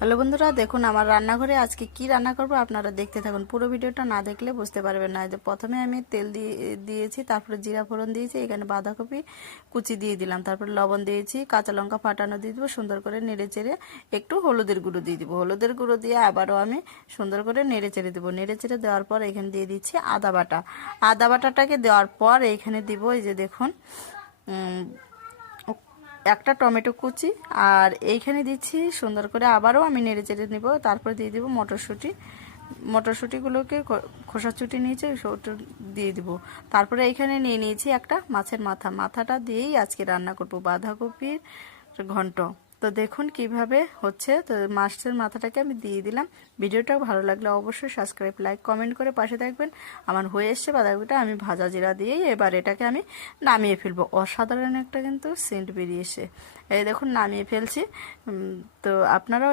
Hello বন্ধুরা, দেখুন আমার রান্নাঘরে আজকে কি রান্না করব আপনারা দেখতে থাকুন। পুরো ভিডিওটা না দেখলে বুঝতে পারবেন না। যে প্রথমে আমি তেল দিয়েছি, তারপরে জিরা ফোড়ন দিয়েছি, এখানে বাঁধাকপি কুচি দিয়ে দিলাম, তারপরে লবণ দিয়েছি, কাঁচা লঙ্কা ফাটানো দিয়ে দেবো, সুন্দর করে নেড়ে চেড়ে একটু হলুদের গুঁড়ো দিয়ে দিব। হলুদের গুঁড়ো দিয়ে আবারও আমি সুন্দর করে নেড়ে চেড়ে দেবো। নেড়ে চেড়ে দেওয়ার পর এখানে দিয়ে দিচ্ছি আদা বাটা। আদা বাটাটাকে দেওয়ার পর এইখানে দিব, এই যে দেখুন, একটা টমেটো কুচি, আর এইখানে দিচ্ছি সুন্দর করে আবারও আমি নেড়ে চেড়ে নিব। তারপর দিয়ে দিব মটরশুঁটি। মটরশুঁটিগুলোকে খোসা ছুটি নিয়েছে, ওটা দিয়ে দিব। তারপরে এইখানে নিয়ে নিয়েছি একটা মাছের মাথাটা দিয়েই আজকে রান্না করব বাঁধাকপির ঘন্ট। তো দেখুন কিভাবে হচ্ছে। তো মাছের মাথাটাকে আমি দিয়ে দিলাম। ভিডিওটাও ভালো লাগলে অবশ্যই সাবস্ক্রাইব, লাইক, কমেন্ট করে পাশে থাকবেন। আমার হয়ে এসছে বাঁধাকপিটা, আমি ভাজা জিরা দিয়েই এবার এটাকে আমি নামিয়ে ফেলবো। অসাধারণ একটা কিন্তু সেন্ট বেরিয়েছে। এই দেখুন নামিয়ে ফেলছি। তো আপনারাও